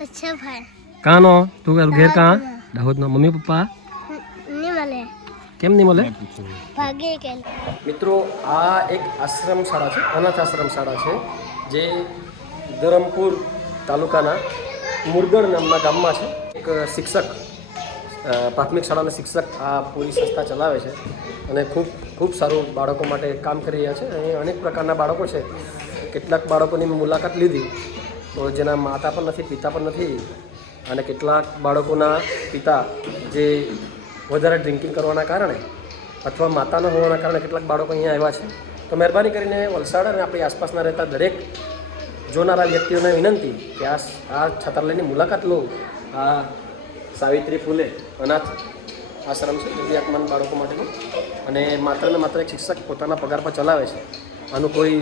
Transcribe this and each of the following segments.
अच्छा भाई કાનો તું ઘેર કા દાહોદ નો મમ્મી પપ્પા नहीं मले કેમ નહીં મળે भागे के મિત્રો આ એક આશ્રમ શાળા છે અનાથ આશ્રમ શાળા છે જે ધરમપુર તાલુકાના મુરગણ નામના ગામમાં છે એક શિક્ષક પ્રાથમિક શાળાના શિક્ષક આ પૂરી સંસ્થા ચલાવે છે અને ખૂબ સારું બાળકો માટે કામ કરી રહ્યા છે અહીં અનેક પ્રકારના બાળકો છે કેટલાક બાળકોની મુલાકાત લીધી તો જેના માતા પણ નથી પિતા પણ નથી અને કેટલાક બાળકોના પિતા જે વધારે ડ્રિંકિંગ કરવાના કારણે અથવા માતા ન હોવાના કારણે કેટલાક બાળકો અહીંયા આવ્યા છે તો મહેરબાની કરીને વલસાડ અને આપણી આસપાસના રહેતા દરેક જોનારા વ્યક્તિઓને વિનંતી કે આ છાત્રાલયની મુલાકાત લો આ સાવિત્રી ફૂલે અનાથ આશ્રમ છે દિવ્યાંગમન બાળકો માટેનું અને માત્ર ને માત્ર એક શિક્ષક પોતાના પગાર પર ચલાવે છે આનું કોઈ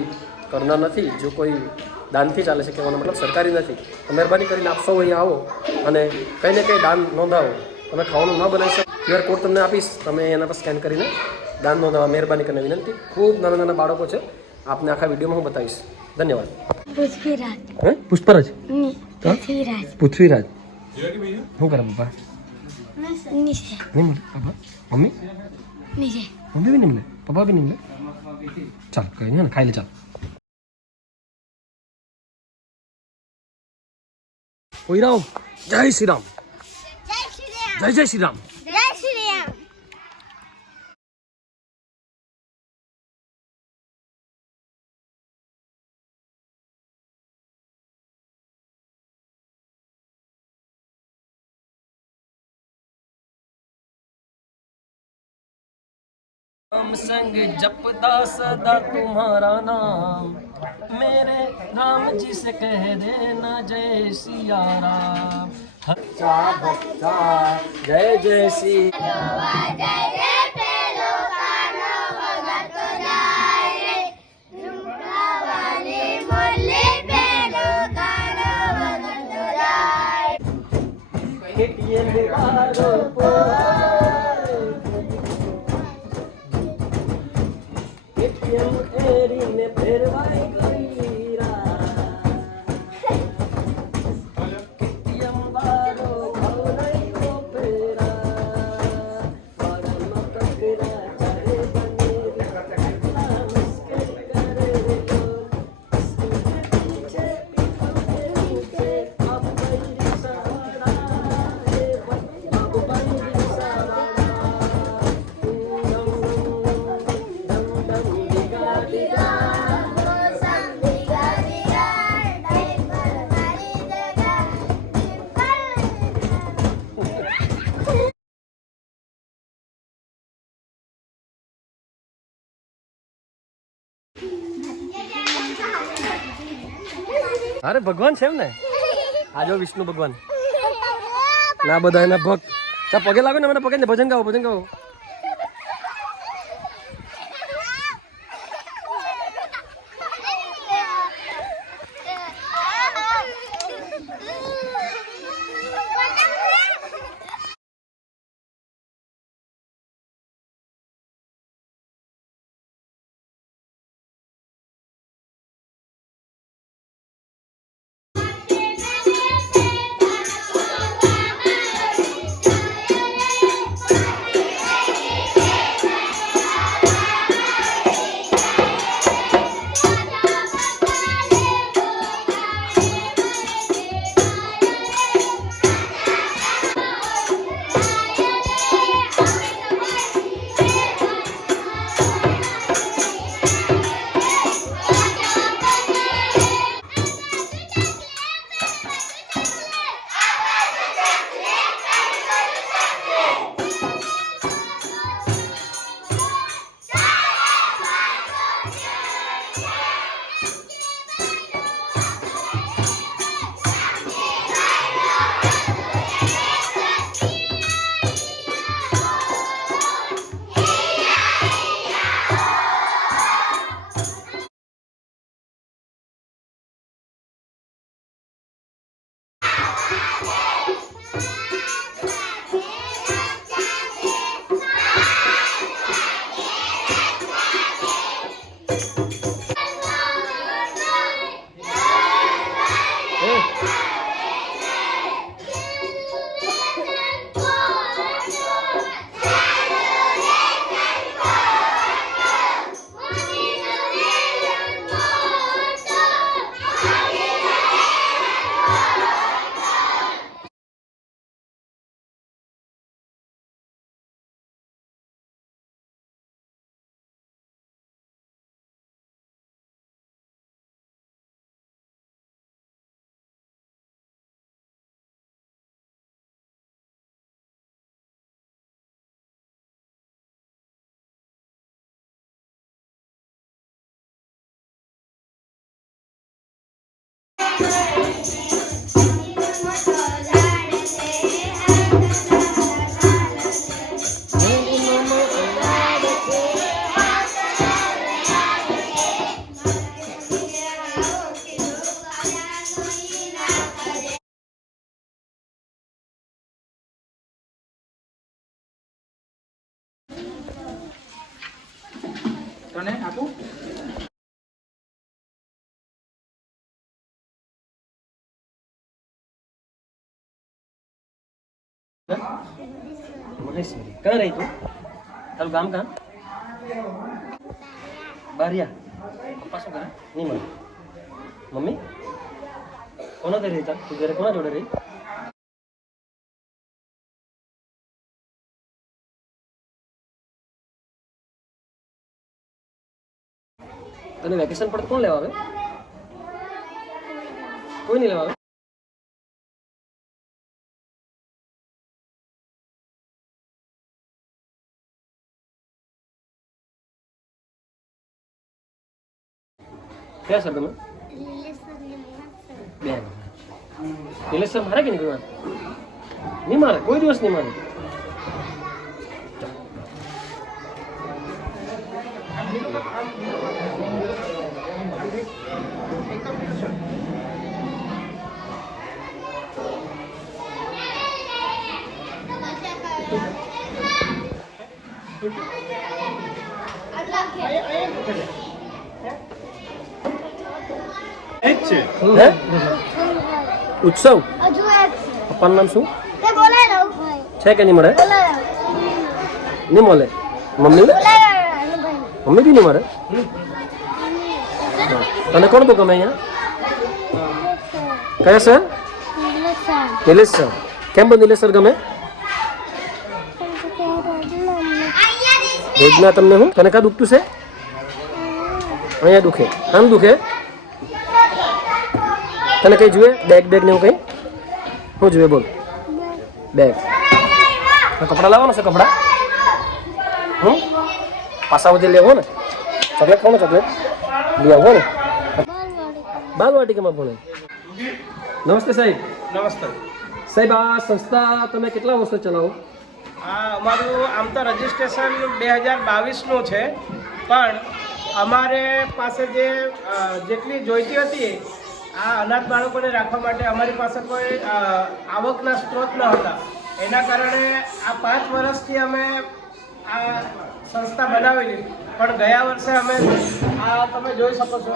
કરનાર નથી જો કોઈ દાનથી ચાલે છે કહેવાનો મતલબ સરકારી નથી તો મહેરબાની કરીને આપ સૌ અહીંયા આવો અને કંઈ ને કંઈ દાન નોંધાવો તમે ખાવાનું ન બનાવી શકો QR કોડ તમને આપીશ તમે એના પર સ્કેન કરીને દાન નોંધાવવા મહેરબાની કરીને વિનંતી ખૂબ નાના નાના બાળકો છે આપને આખા વિડીયોમાં હું બતાવીશ ધન્યવાદ पृथ्वीराज હે પુષ્પરાજ पृथ्वीराज પૃથ્વીરાજ શું કરે પપ્પા नीचे નહીં મળે પપ્પા મમ્મી नीचे મમ્મી બી નહીં મળે પપ્પા બી નહીં મળે ચાલ કંઈ નહીં ને ખાઈ લે ચાલ ઓઈરામ જય શ્રી રામ જય શ્રી રામ जय श्री राम राम संग जपदा सदा तुम्हारा नाम मेरे राम जी से कह देना जय सिया राम अच्छा भक्ता जय जय श्री અરે ભગવાન છે એમ ને આજો વિષ્ણુ ભગવાન ના બધા એના ભક્ત ચા પગે લાગો ને મને પગે ને ભજન ગાવો તને આપું મહેશ્વરી કहाँ रही तू તારું ગામ કहाँ બારિયા પપ્પા શું કરે નહીં મળે મમ્મી કોના ઘરે રહેતા તું ઘરે કોના જોડે રહી તને વેકેશન પર કોણ લેવા આવે કોઈ નહીં લેવા આવે क्या सर तुम्हें बेन नीलेश सर मारा कि नहीं कोई बात नहीं मारा कोई दिवस नहीं मारा હે ઉત્સવ પપ્પાનું નામ શું છે કે નહીં મળે નહીં મળે મમ્મી મમ્મી બી નહીં મળે તને કોણ બહુ ગમે અહીંયા કયા સર નિલેશ સર કેમ પણ નિલેશ સર ગમે વેદના તમને હું તને કા દુખતું છે અહીંયા દુખે આમ દુખે તને કઈ જોઈએ બેગ બેગ ને એવું કઈ શું જોઈએ બોલ બેગ કપડા લાવવાનો છે કપડા પાસા વચ્ચે લેવો ને ચોકલેટ ખાવ ને ચોકલેટ લઈ આવો ને બાલવાટિકામાં ભણે નમસ્તે સાહેબ નમસ્તે સાહેબ આ સંસ્થા તમે કેટલા વર્ષો ચલાવો અમારું આમ તો રજિસ્ટ્રેશન 2022નું છે પણ અમારે પાસે જેટલી જોઈતી હતી આ અનાથ બાળકોને રાખવા માટે અમારી પાસે કોઈ આવકના સ્ત્રોત ન હતા એના કારણે આ 5 વર્ષથી અમે આ સંસ્થા બનાવેલી પણ ગયા વર્ષે અમે આ તમે જોઈ શકો છો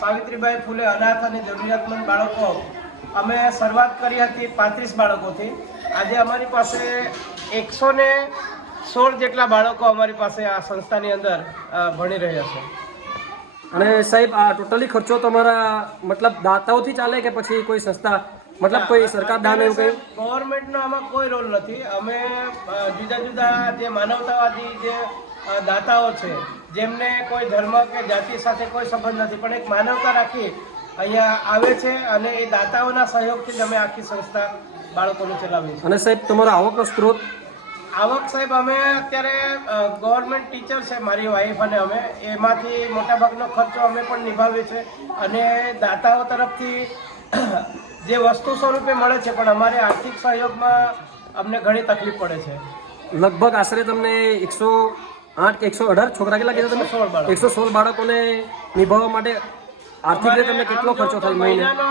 સાવિત્રીબાઈ ફૂલે અનાથ અને જરૂરિયાતમંદ બાળકો અમે શરૂઆત કરી હતી 35 બાળકોથી આજે અમારી પાસે 116 જેટલા બાળકો અમારી પાસે આ સંસ્થાની અંદર ભણી રહ્યા છે અને સાહેબ આ ટોટલી ખર્ચો તમારા મતલબ દાતાઓથી ચાલે કે પછી કોઈ સંસ્થા મતલબ કોઈ સરકાર દાન એવું કંઈ ગવર્મેન્ટનો આમાં કોઈ રોલ નથી અમે જુદા જુદા જે માનવતાવાદી જે દાતાઓ છે જેમને કોઈ ધર્મ કે જાતિ સાથે કોઈ સંબંધ નથી પણ એક માનવતા રાખી અહીંયા આવે છે અને એ દાતાઓના સહયોગથી જ અમે આખી સંસ્થા બાળકોને ચલાવીએ છીએ અને સાહેબ તમારો આવકનો સ્ત્રોત આવક સાહેબ અમે અત્યારે ગવર્મેન્ટ ટીચર છે મારી વાઈફ અને અમે એમાંથી મોટાભાગનો ખર્ચો અમે પણ નિભાવીએ છીએ અને દાતાઓ તરફથી જે વસ્તુ સ્વરૂપે મળે છે પણ અમારે આર્થિક સહયોગમાં અમને ઘણી તકલીફ પડે છે લગભગ આશરે તમને 108 કે 118 છોકરા કેટલા કીધા તમે 116 બાળકોને નિભાવવા માટે આર્થિક રીતે તમને કેટલો ખર્ચો થાય મહિનાનો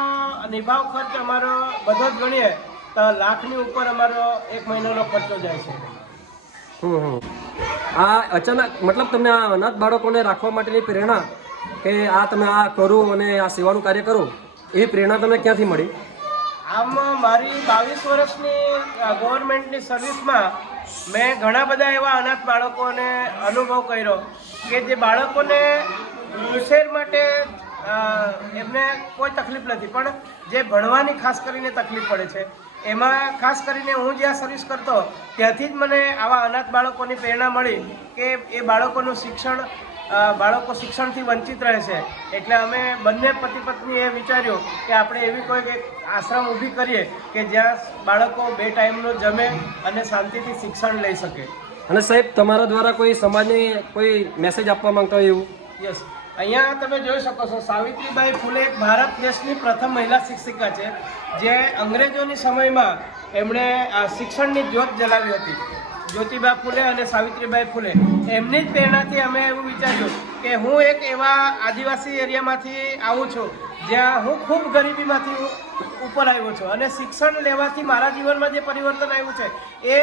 નિભાવ ખર્ચ અમારો બધો જ ગણીએ તો લાખની ઉપર અમારો એક મહિનાનો ખર્ચો જાય છે આ અચાનક મતલબ તમને આ અનાથ બાળકોને રાખવા માટેની પ્રેરણા કે આ તમે આ કરો અને આ સેવાનું કાર્ય કરો એવી પ્રેરણા તમને ક્યાંથી મળી આમ મારી 22 વર્ષની ગવર્મેન્ટની સર્વિસમાં મેં ઘણા બધા એવા અનાથ બાળકોને અનુભવ કર્યો કે જે બાળકોને ઉછેર માટે એમને કોઈ તકલીફ નથી પણ જે ભણવાની ખાસ કરીને તકલીફ પડે છે એમાં ખાસ કરીને હું જ્યાં સર્વિસ કરતો ત્યાંથી જ મને આવા અનાથ બાળકોની પ્રેરણા મળી કે એ બાળકોનું બાળકો શિક્ષણથી વંચિત રહે છે એટલે અમે બંને પતિ પત્નીએ વિચાર્યું કે આપણે એવી કોઈ એક આશ્રમ ઊભી કરીએ કે જ્યાં બાળકો 2 ટાઈમનું જમે અને શાંતિથી શિક્ષણ લઈ શકે અને સાહેબ તમારા દ્વારા કોઈ સમાજને કોઈ મેસેજ આપવા માંગતા હોય એવું યસ અહીંયા તમે જોઈ શકો છો સાવિત્રીબાઈ ફૂલે એક ભારત દેશની પ્રથમ મહિલા શિક્ષિકા છે, જે અંગ્રેજોની સમયમાં એમણે શિક્ષણની જ્યોત જલાવી હતી. જ્યોતિબા ફૂલે અને સાવિત્રીબાઈ ફૂલે એમની જ પ્રેરણાથી અમે એવું વિચાર્યું કે હું એક એવા આદિવાસી એરિયામાંથી આવું છું જ્યાં હું ખૂબ ગરીબીમાંથી ઉપર આવ્યો છું, અને શિક્ષણ લેવાથી મારા જીવનમાં જે પરિવર્તન આવ્યું છે એ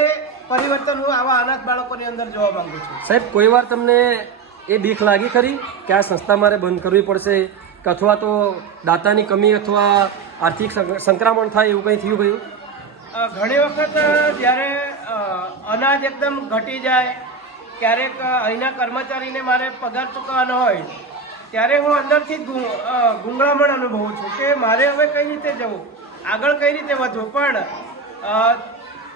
પરિવર્તન હું આવા અનાથ બાળકોની અંદર જોવા માંગુ છું. સાહેબ, કોઈ વાર તમને એ બીક લાગી ખરી કે આ સંસ્થા મારે બંધ કરવી પડશે, કે અથવા તો દાતાની કમી અથવા આર્થિક સંક્રમણ થાય એવું કંઈ થયું ગયું? ઘણી વખત જ્યારે અનાજ એકદમ ઘટી જાય, ક્યારેક અહીંના કર્મચારીને મારે પગાર ચૂકવવાનો હોય, ત્યારે હું અંદરથી જ ગુંગળામણ અનુભવું છું કે મારે હવે કઈ રીતે જવું, આગળ કઈ રીતે વધવું. પણ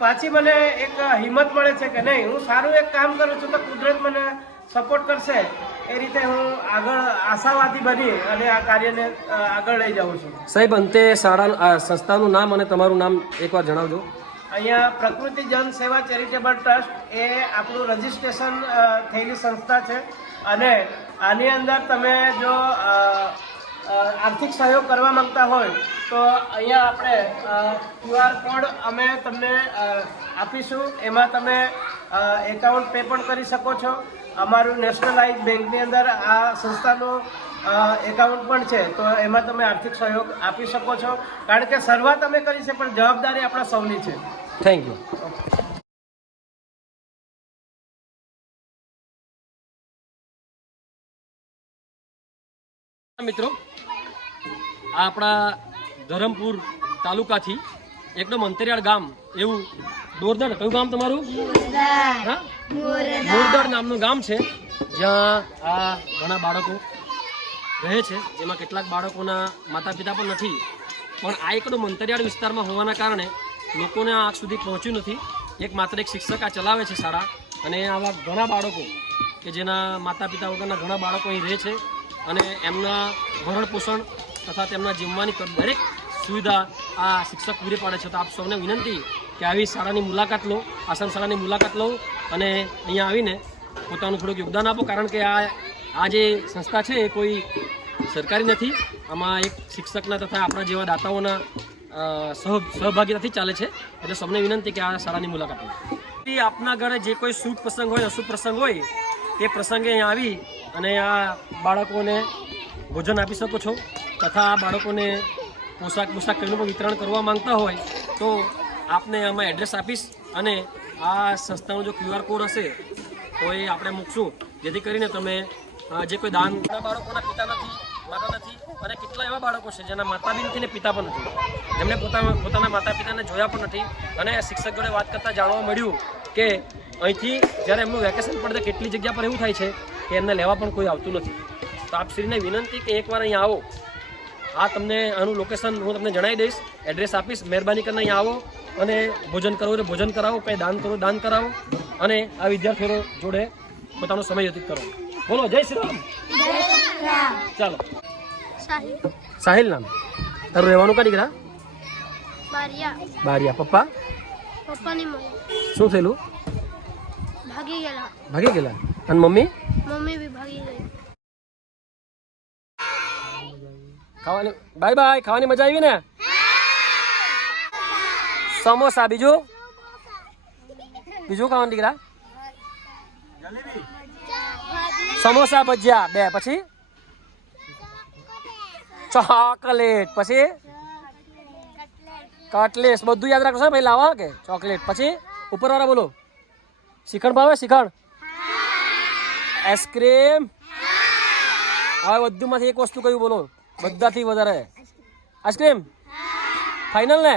પાછી મને એક હિંમત મળે છે કે નહીં, હું સારું એક કામ કરું છું તો કુદરત મને સપોર્ટ કરશે. એ રીતે હું આગળ આશાવાદી બની અને આ કાર્યને આગળ લઈ જાઉં છું. સાહેબ, અંતે સંસ્થાનું નામ અને તમારું નામ એકવાર જણાવજો. અહીંયા પ્રકૃતિ જન સેવા ચેરિટેબલ ટ્રસ્ટ એ આપણું રજિસ્ટ્રેશન થયેલી સંસ્થા છે, અને આની અંદર તમે જો આર્થિક સહયોગ કરવા માંગતા હોય તો અહીંયા આપણે QR કોડ અમે તમને આપીશું. એમાં તમે એકાઉન્ટ પે પણ કરી શકો છો. અમારું નેશનલાઇઝ બેંકની અંદર આ સંસ્થાનું એકાઉન્ટ પણ છે, તો એમાં તમે આર્થિક સહયોગ આપી શકો છો. કારણ કે શરૂઆત અમે કરી છે, પણ જવાબદારી આપણા સૌની છે. Thank you. મિત્રો, આ આપણા ધરમપુર તાલુકાથી એકદમ અંતરિયાળ ગામ એવું દોરદડ, કયું ગામ તમારું? મોરદડ નામનું ગામ છે, જ્યાં આ ઘણા બાળકો રહે છે, જેમાં કેટલાક બાળકોના માતા પિતા પણ નથી. પણ આ એકદમ અંતરિયાળ વિસ્તારમાં હોવાના કારણે લોકોને આગ સુધી પહોંચ્યું નથી. એક માત્ર એક શિક્ષક આ ચલાવે છે શાળા, અને આવા ઘણા બાળકો કે જેના માતા પિતા વગરના ઘણા બાળકો અહીં રહે છે, અને એમના ભરણ પોષણ તથા તેમના જમવાની દરેક સુવિધા આ શિક્ષક પૂરી પાડે છે. તો આપ સૌને વિનંતી કે આવી શાળાની મુલાકાત લો, આશ્રમ શાળાની મુલાકાત લો, અને અહીંયા આવીને પોતાનું થોડુંક યોગદાન આપો. કારણ કે આ જે સંસ્થા છે એ કોઈ સરકારી નથી. આમાં એક શિક્ષકના તથા આપણા જેવા દાતાઓના સહભાગીતાથી ચાલે છે. એટલે સૌને વિનંતી કે આ શાળાની મુલાકાત લો. આપના ઘરે જે કોઈ શુભ પ્રસંગ હોય, અશુભ પ્રસંગ હોય, તે પ્રસંગે અહીંયા આવી અને આ બાળકોને ભોજન આપી શકો છો. તથા આ બાળકોને પોશાક કંઈનું પણ વિતરણ કરવા માંગતા હોય તો આપને આમાં એડ્રેસ આપીશ, અને આ સંસ્થાનો જો QR કોડ હશે તો એ આપણે મૂકશું, જેથી કરીને તમે જે કોઈ દાન, બાળકોના પિતા નથી, માતા નથી, અને કેટલા એવા બાળકો છે જેના માતા બી નથી ને પિતા પણ નથી, જેમણે પોતાના માતા પિતાને જોયા પણ નથી. અને શિક્ષક જોડે વાત કરતાં જાણવા મળ્યું કે અહીંથી જ્યારે એમનું વેકેશન પડે કેટલી જગ્યા પર એવું થાય છે કે એમને લેવા પણ કોઈ આવતું નથી. તો આપ શ્રીને વિનંતી કે એકવાર અહીંયા આવો. આ તમને આનું લોકેશન હું તમને જણાવી દઈશ, એડ્રેસ આપીશ. મહેરબાની કરીને અહીંયા આવો અને ભોજન કરવું એટલે ભોજન કરાવો, કંઈ દાન કરવું દાન કરાવો, અને આ વિદ્યાર્થીઓ જોડે પોતાનો સમય વ્યતીત કરો. બોલો જય શ્રી રામ. ચાલો. સાહિલ નામ તારું રહેવાનું કા દીકરા? બારિયા. પપ્પાની શું થયેલું? ભાગી ગયેલા. અને મમ્મી બી ભાગી ગઈ. ખાવાની બાય બાય. ખાવાની મજા આવી ને? સમોસા. બીજું ખાવાનું દીકરા? સમોસા, ભજીયા 2. પછી ચોકલેટ. પછી કટલેસ. બધું યાદ રાખો ભાઈ, લાવા કે ચોકલેટ. પછી ઉપરવાળા બોલો. શ્રીખંડ ભાવે? શ્રીખંડ. આઈસ્ક્રીમ. હવે બધુંમાંથી એક વસ્તુ કયું બોલો, બધાથી વધારે? આઈસ્ક્રીમ. ફાઇનલ ને?